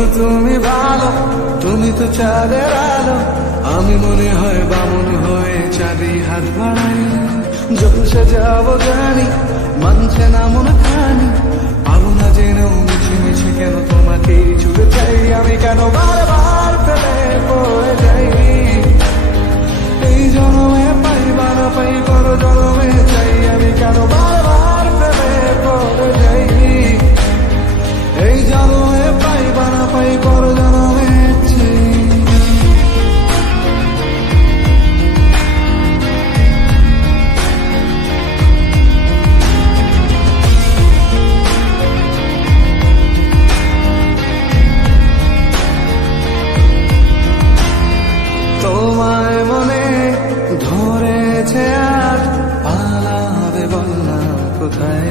বন্ধু তুমি ভালো, তুমি তো চাঁদের আলো। আমি মনে হয় বামন হয়ে চাঁদি হাত বাড়াই, যত সাজাবো জানি মানছে না মন খানি। পাবো না জেনেও মিছে মিছে কেন তোমাকে ছুটে চাই, আমি কেন বারবার ফেলে পড়ে যাই। এই জন্মে পাই বা না পাই পর জন্মে চাই, আমি কেন বারবার ফেলে পড়ে যাই। এই জন্মে পাই বা না পাই পর জন্মে চাই। তোমায় মনে ধরেছে আজ, পালাবে বলনা কোথায়।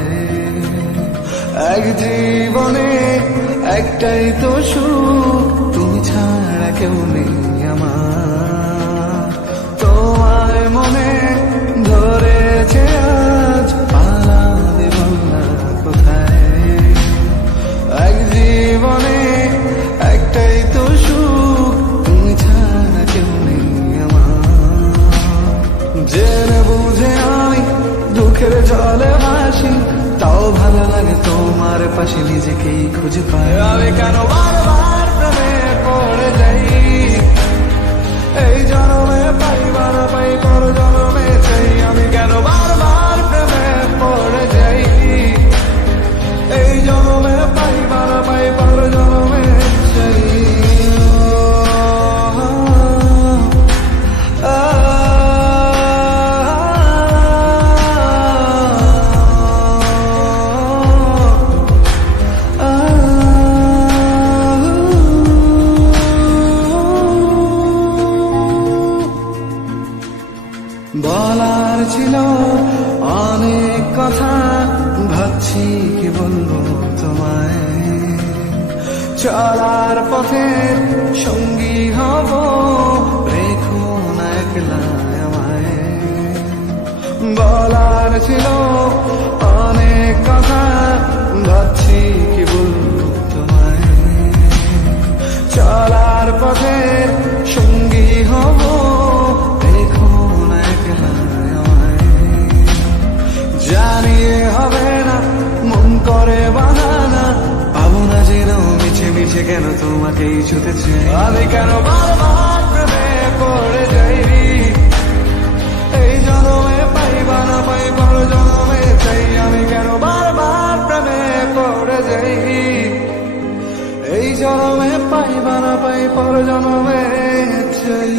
এক জীবনে একটাই তো সুখ, তুমি ছাড়া কেউ নেই আমার। তোমায় মনে ধরেছে আজ, পালাবে বলনা কোথায়। এক জীবনে একটাই তো সুখ, তুমি ছাড়া কেউ নেই আমার। জেনে বুঝে আমি দুঃখের জলে ভাসি, তাও ভালো লাগে তোমার পাশে নিজেকেই খুঁজে পাই। আমি কেন বারবার প্রেমে পড়ে যাই। এই জন্মে পাই বা না পাই পর জন্মে চাই, আমি কেন বারবার প্রেমে পড়ে যাই। এই জন্মে পাই বা না পাই পর জন্মে চাই। বলার ছিল অনেক কথা, ভাবছি কি বলবো তোমায়। চলার পথে সঙ্গী হব, রেখো না একলা আমায়। বলার ছিল অনেক কথা, ভাবছি কি বলবো তোমায়। চলার পথে সঙ্গী হব, জানিয়ে হবে না মন করে বাহানা। পাবো না জেনেও মিছে মিছে কেন তোমাকেই ছুতে চাই, আমি কেন বারবার প্রেমে পড়ে যাই। এই জন্মে পাই বা না পাই পর জন্মে চাই, আমি কেন বারবার প্রেমে পড়ে যাই। এই জন্মে পাই বা না পাই পর জন্মে চাই।